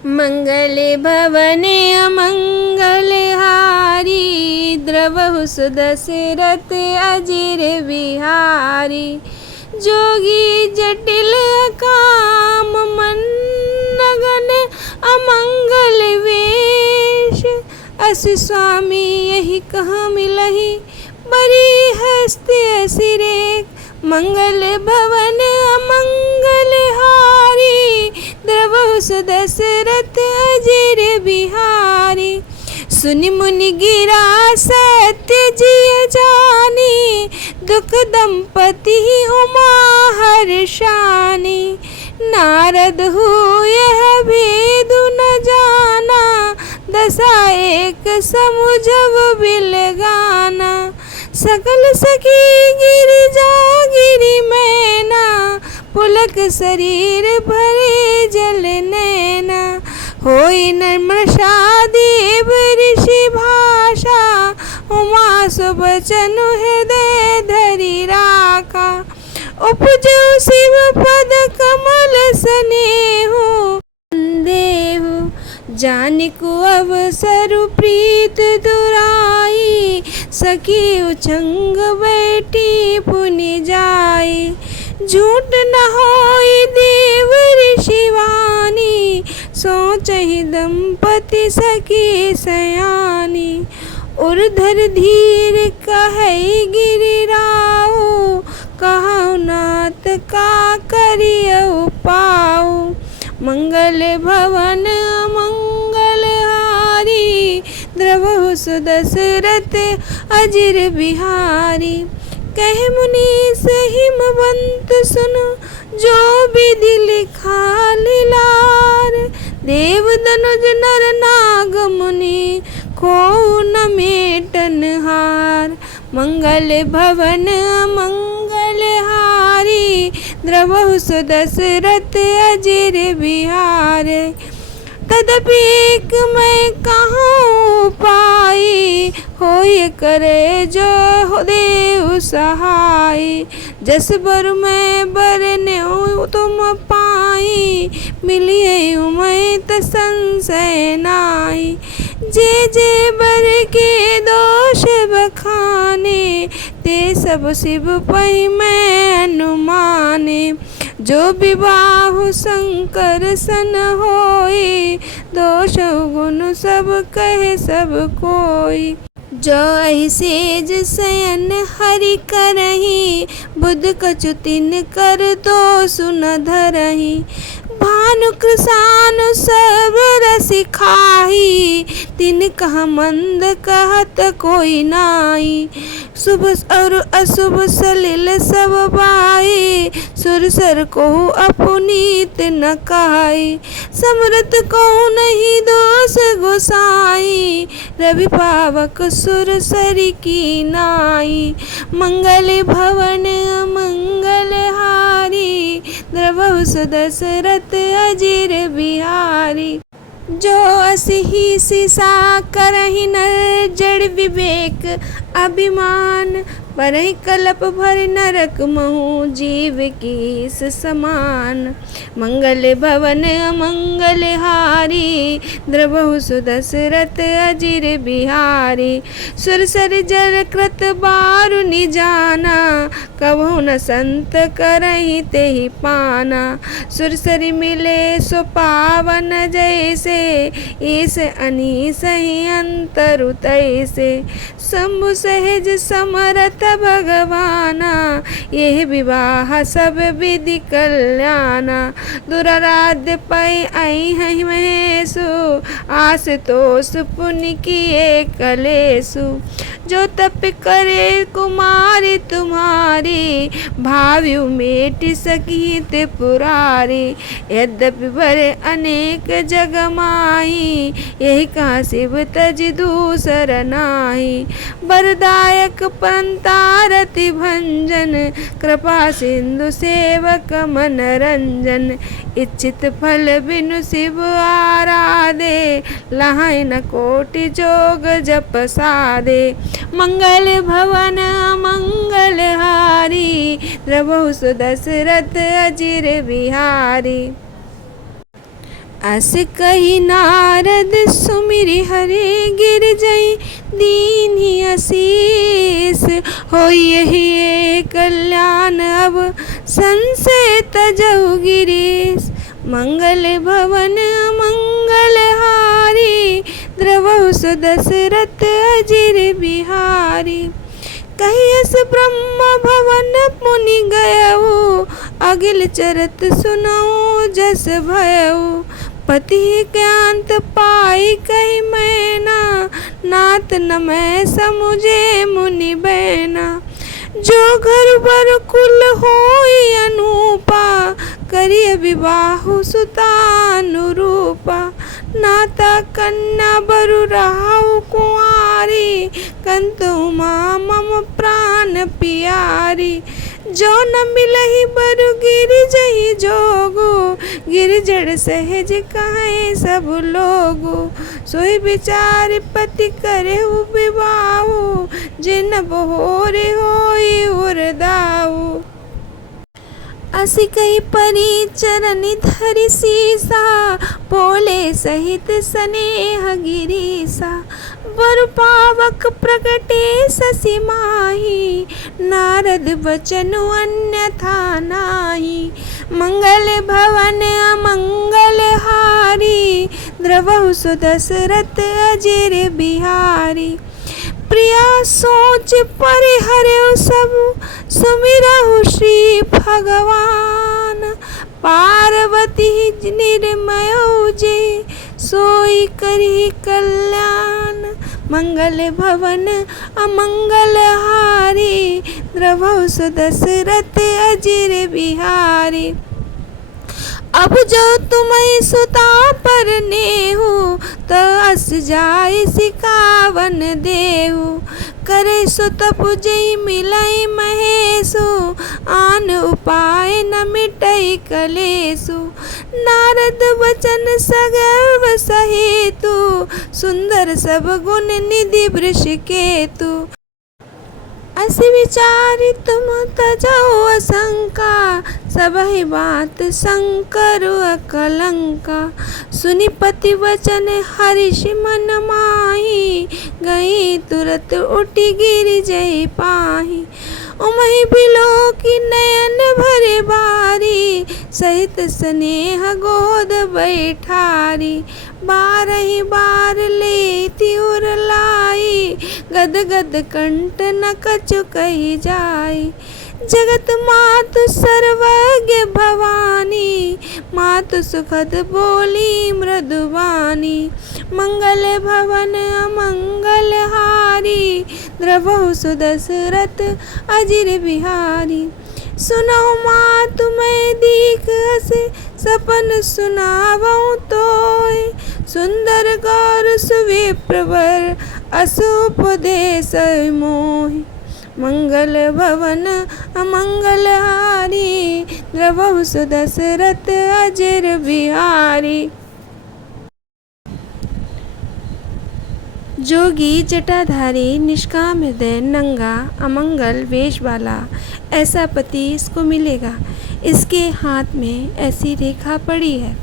मंगल भवने अमंगलहारी, द्रवहु सुदशरथ अजिर बिहारी। जोगी जटिल काम मन्नगन अमंगल वेश, अस स्वामी यही कहाँ मिलही बरी हस्ती असिरेक। मंगल भवन अमंगलहारी, द्रवहु सुदशरथ अजिर बिहारी। सुनि मुनि गिरा सत्य जिय जानी, दुख दंपति उमा हर्षानी। नारद हुए यह भेद न जाना, दशा एक समुझब बिलगाना। सकल सखी गिरिजा गिरि मैना, पुलक शरीर भरे जल नैना। होई नम्रता देव ऋषि भाषा, उमा सुबचन हृदय धरि राखा। उपजो शिव पद कमल स्नेहु, देहु जानिकु अवसर प्रीत दुराई। सखी उछंग बैठी पुनि जाई, झूठ न होई देव ऋषि वाणी। सोचहि दंपति सखी सयानी, उर्धर धीर कहई गिरिराऊ। कहु नाथ का करियउ पाऊ, मंगल भवन मंगलहारी। द्रवहु सुदशरथ अजिर बिहारी। कहे मुनीस हिमवंत सुनो, जो विधि लिखा लीलार। देव दनुज नर नाग मुनि, खोऊ न मेटन हार। मंगल भवन मंगलहारी, द्रवहु सुदशरथ अजिर बिहारी। तदपि एक मैं कहाँ पाई, होय करे जो देव सहाय। जस बर मैं बरनेउ तुम पाई, मिलिए मैं त संशय नाई। जे जे बर के दोष बखाने, ते सब शिव पै मैं अनुमाने। जो विबाहु शंकर सन होई, दोष गुण सब कहे सब कोई। जो सेज शयन हरि करही, बुध कछु तिन कर दोष न धरही। भानु कृसानु सब रसि खाही, तिन कह मंद कहत कोई नाई। शुभ और अशुभ सलिल सब बाई, सुरसर को अपुनीत न काई। समरथ को नहीं दोष गोसाई, रवि पावक सुरसरी की नाई। मंगल भवन मंगलहारी, द्रवहु सुदशरथ अजिर बिहारी। जो असही सीसा करहि नर जड़ विवेक अभिमान, परहि कलप भर नरक महु जीव कीस समान। मंगल भवन मंगलहारी, द्रवहु सुदशरथ अजिर बिहारी। सुरसर जल कृत बारु निजाना, कबहु न संत करहि तेहि पाना। सुरसरि मिले सो पावन जैसे, ईस अनीस ही अंतरु तैसे। शंभु सहज समरथ भगवाना, यह विवाह सब विधि कल्याणा। दुराराध्य पै आई है महेशु, आशुतोष पुण्य किए कलेशु। जो तप करे कुमारी तुम्हारी, भाव्यु मेट सकी ते पुरारी। यद्यपि भरे अनेक जग माही, यही कहा शिव तज दूसर नाही। वरदायक पंतारति भंजन, कृपा सिंधु सेवक मनरंजन। इच्छित फल बिनु शिव आराधे, लहाय न कोटि जोग जप साधे। मंगल भवन मंगलहारी, द्रवहु सुदशरथ अजिर बिहारी। अस कही नारद सुमिरि हरे गिर जई दीन्ही आशीष हो यही कल्याण अब संशय तजहु गिरीश मंगल भवन मंगल हारी द्रवहु सु दशरथ अजिर बिहारी कहियस ब्रह्म भवन मुनि गयऊ अगिल चरत सुनऊ जस भयऊ पति ज्ञात पाई कही मैना नाथ नमः समुझे मुनि बैना जो घर बर कुल होई अनूपा करिय विवाहु सुतानुरूपा नाता कन्या बरु राहु कुंवारी कंत उमा मम प्राण पियारी जो न मिलहि बरु गिर जहि जोगो गिर जड़ सहज कहे सब लोगो सोई विचार पति करे विवाहु जिन बहोरे होई उरदाऊ असी कही परी चरनि धरि सीसा बोले सहित स्नेह गिरीसा वर पावक प्रगटे शशि माही नारद वचनु अन्यथा नाही मंगल भवन अमंगल हारी द्रवहु सु दशरथ अजिर बिहारी प्रिया सोच परिहरऊ सब सुमिरहु श्री भगवान पार्वती निर्मयऊ जे सोई करी कल्याण मंगल भवन अमंगल हारी द्रवहु सु दशरथ अजिर बिहारी अब जो तुम्हें सुता पर नेहु तो अस जाय सिकावन देहु करे सुत पुजई मिलई महेशु आन उपाय न मिटई कलेसु नारद वचन सगर्व सहेतु सुंदर सब गुण निधि वृष केतु असी विचारि तुम तजौ असंका सबहि बात शंकर अकलंका सुनि पति वचन हर्ष मन माही गई तुरत उठी गिर जय पाही उमहि बिलो की नयन भरे बारी सहित स्नेह गोद बैठारी बारही बार लेती उर लाई गद गद कंठ न कछु कही जाई जगत मातु सर्वज्ञ भवानी मातु सुखद बोली मृदुवानी मंगल भवन अमंगल हारी द्रवहु सु दशरथ अजिर बिहारी सुनो माँ तुम्हें दीख हसे सपन सुनावऊँ तोय सुंदर गौर सुविप्रवर असुपदेश मोहि मंगल भवन अमंगल हारी द्रवहु सु दशरथ अजिर बिहारी जोगी जटाधारी निष्काम हृदय नंगा अमंगल वेश वाला ऐसा पति इसको मिलेगा। इसके हाथ में ऐसी रेखा पड़ी है।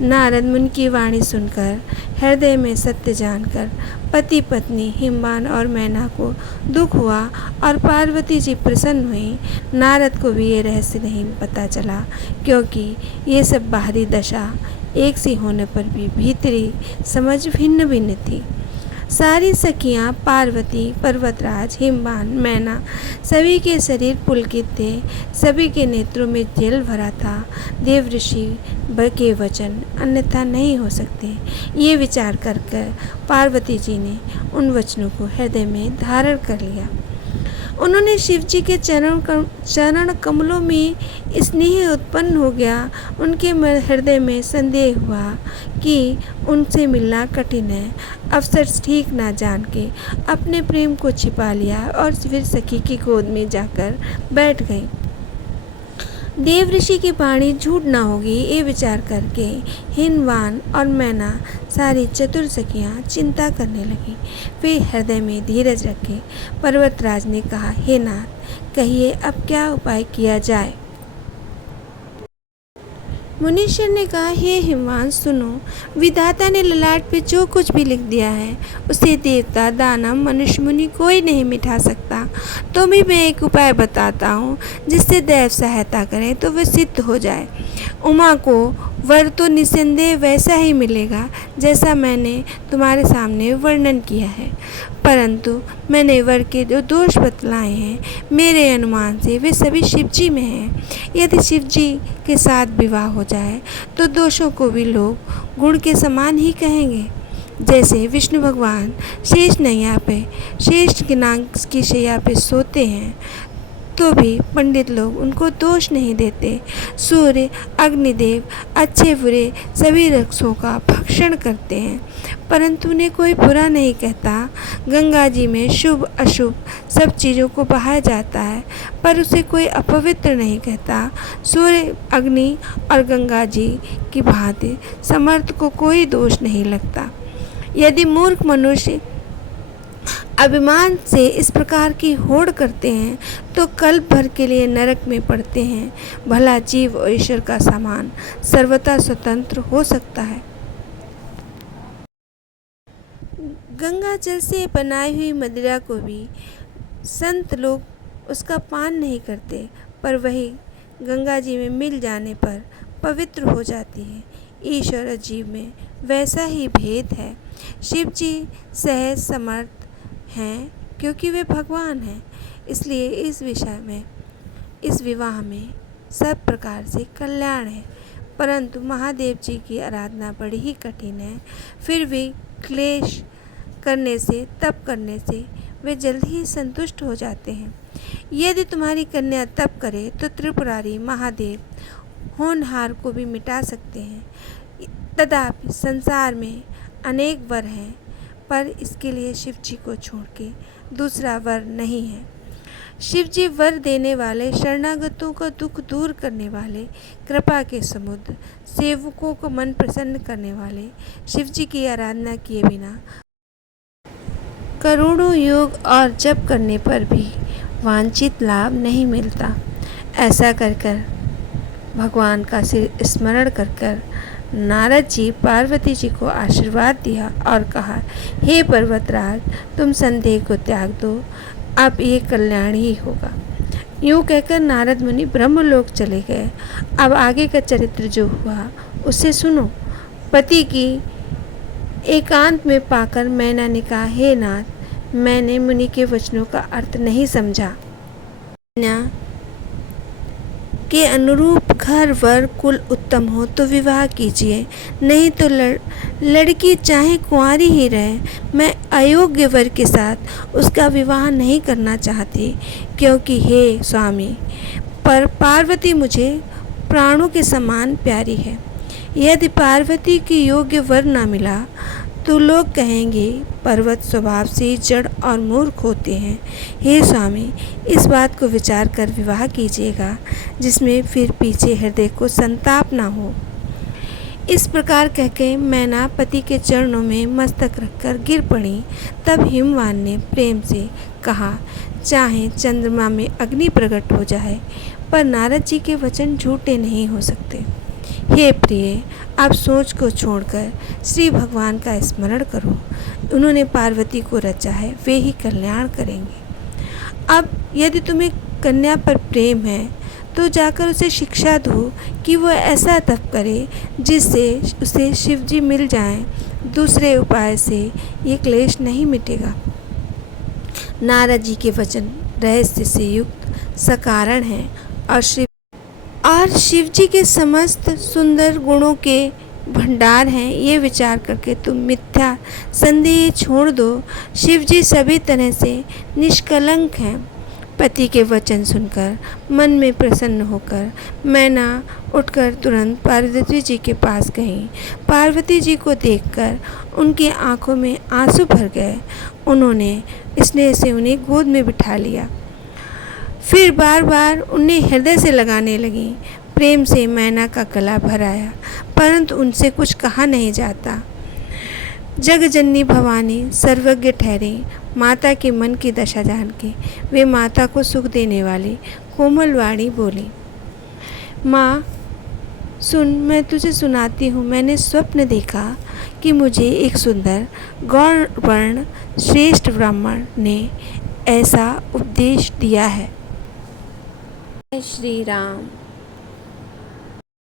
नारद मुनि की वाणी सुनकर हृदय में सत्य जानकर पति पत्नी हिमवान और मैना को दुख हुआ और पार्वती जी प्रसन्न हुई। नारद को भी ये रहस्य नहीं पता चला क्योंकि ये सब बाहरी दशा एक सी होने पर भी भीतरी समझ भिन्न भिन्न थी। सारी सखियाँ पार्वती पर्वतराज हिमवान मैना सभी के शरीर पुलकित थे, सभी के नेत्रों में जल भरा था। देव ऋषि के वचन अन्यथा नहीं हो सकते। ये विचार कर पार्वती जी ने उन वचनों को हृदय में धारण कर लिया। उन्होंने शिव जी के चरण कमलों में स्नेह उत्पन्न हो गया। उनके हृदय में संदेह हुआ कि उनसे मिलना कठिन है। अवसर ठीक ना जान के अपने प्रेम को छिपा लिया और फिर सखी की गोद में जाकर बैठ गई। देव ऋषि की वाणी झूठ ना होगी ये विचार करके हिमवान और मैना सारी चतुर सखियाँ चिंता करने लगी। फिर हृदय में धीरज रखे पर्वतराज ने कहा, हे नाथ कहिए अब क्या उपाय किया जाए। मुनीश्वर ने कहा, हे हिमवान सुनो, विधाता ने ललाट पे जो कुछ भी लिख दिया है उसे देवता, दानव, मनुष्य, मुनि कोई नहीं मिटा सकता। तो भी मैं एक उपाय बताता हूँ जिससे दैव सहायता करें तो वह सिद्ध हो जाए। उमा को वर तो निस्संदेह वैसा ही मिलेगा जैसा मैंने तुम्हारे सामने वर्णन किया है, परंतु मैंने वर के जो दोष बतलाए हैं मेरे अनुमान से वे सभी शिवजी में हैं। यदि शिवजी के साथ विवाह हो जाए तो दोषों को भी लोग गुण के समान ही कहेंगे। जैसे विष्णु भगवान शेष नैया पे, शेष नाग की शैया पे सोते हैं तो भी पंडित लोग उनको दोष नहीं देते। सूर्य, अग्निदेव अच्छे बुरे सभी रक्षों का भक्षण करते हैं परंतु उन्हें कोई बुरा नहीं कहता। गंगा जी में शुभ अशुभ सब चीज़ों को बहाया जाता है पर उसे कोई अपवित्र नहीं कहता। सूर्य, अग्नि और गंगा जी की भांति समर्थ को कोई दोष नहीं लगता। यदि मूर्ख मनुष्य अभिमान से इस प्रकार की होड़ करते हैं तो कल्प भर के लिए नरक में पड़ते हैं। भला जीव और ईश्वर का समान सर्वथा स्वतंत्र हो सकता है। गंगा जल से बनाई हुई मदिरा को भी संत लोग उसका पान नहीं करते पर वही गंगा जी में मिल जाने पर पवित्र हो जाती है। ईश्वर और जीव में वैसा ही भेद है। शिव जी सहज समर्थ हैं क्योंकि वे भगवान हैं, इसलिए इस विषय में, इस विवाह में सब प्रकार से कल्याण है। परंतु महादेव जी की आराधना बड़ी ही कठिन है। फिर भी क्लेश करने से, तप करने से वे जल्द ही संतुष्ट हो जाते हैं। यदि तुम्हारी कन्या तप करे तो त्रिपुरारी महादेव होनहार को भी मिटा सकते हैं। तथापि संसार में अनेक वर हैं पर इसके लिए शिव जी को छोड़ के दूसरा वर नहीं है। शिव जी वर देने वाले, शरणागतों का दुख दूर करने वाले, कृपा के समुद्र, सेवकों को मन प्रसन्न करने वाले। शिव जी की आराधना किए बिना करोड़ों योग और जप करने पर भी वांछित लाभ नहीं मिलता। ऐसा कर कर भगवान का स्मरण कर कर नारद जी पार्वती जी को आशीर्वाद दिया और कहा, हे पर्वतराज, तुम संदेह को त्याग दो, अब ये कल्याण ही होगा। यूँ कहकर नारद मुनि ब्रह्मलोक चले गए। अब आगे का चरित्र जो हुआ उसे सुनो। पति की एकांत में पाकर मैना ने कहा, हे नाथ, मैंने मुनि के वचनों का अर्थ नहीं समझा। के अनुरूप घर वर कुल उत्तम हो तो विवाह कीजिए, नहीं तो लड़की चाहे कुंवारी ही रहे। मैं अयोग्य वर के साथ उसका विवाह नहीं करना चाहती क्योंकि हे स्वामी, पर पार्वती मुझे प्राणों के समान प्यारी है। यदि पार्वती की योग्य वर न मिला तो लोग कहेंगे पर्वत स्वभाव से जड़ और मूर्ख होते हैं। हे स्वामी, इस बात को विचार कर विवाह कीजिएगा जिसमें फिर पीछे हृदय को संताप ना हो। इस प्रकार कहके मैना पति के चरणों में मस्तक रखकर गिर पड़ी। तब हिमवान ने प्रेम से कहा, चाहे चंद्रमा में अग्नि प्रकट हो जाए पर नारद जी के वचन झूठे नहीं हो सकते। हे प्रिय, आप सोच को छोड़कर श्री भगवान का स्मरण करो। उन्होंने पार्वती को रचा है, वे ही कल्याण करेंगे। अब यदि तुम्हें कन्या पर प्रेम है तो जाकर उसे शिक्षा दो कि वह ऐसा तप करे जिससे उसे शिवजी मिल जाएं। दूसरे उपाय से ये क्लेश नहीं मिटेगा। नारद जी के वचन रहस्य से युक्त सकारण हैं और शिव जी के समस्त सुंदर गुणों के भंडार हैं। ये विचार करके तुम मिथ्या संदेह छोड़ दो। शिव जी सभी तरह से निष्कलंक हैं। पति के वचन सुनकर मन में प्रसन्न होकर मैना उठकर तुरंत पार्वती जी के पास गई। पार्वती जी को देखकर उनकी आंखों में आंसू भर गए। उन्होंने स्नेह से उन्हें गोद में बिठा लिया, फिर बार बार उन्हें हृदय से लगाने लगी। प्रेम से मैना का गला भराया परंतु उनसे कुछ कहा नहीं जाता। जगजननी भवानी सर्वज्ञ ठहरी। माता के मन की दशा जान के वे माता को सुख देने वाली कोमल वाणी बोली, माँ, सुन, मैं तुझे सुनाती हूँ। मैंने स्वप्न देखा कि मुझे एक सुंदर गौर वर्ण श्रेष्ठ ब्राह्मण ने ऐसा उपदेश दिया है। जय श्री राम।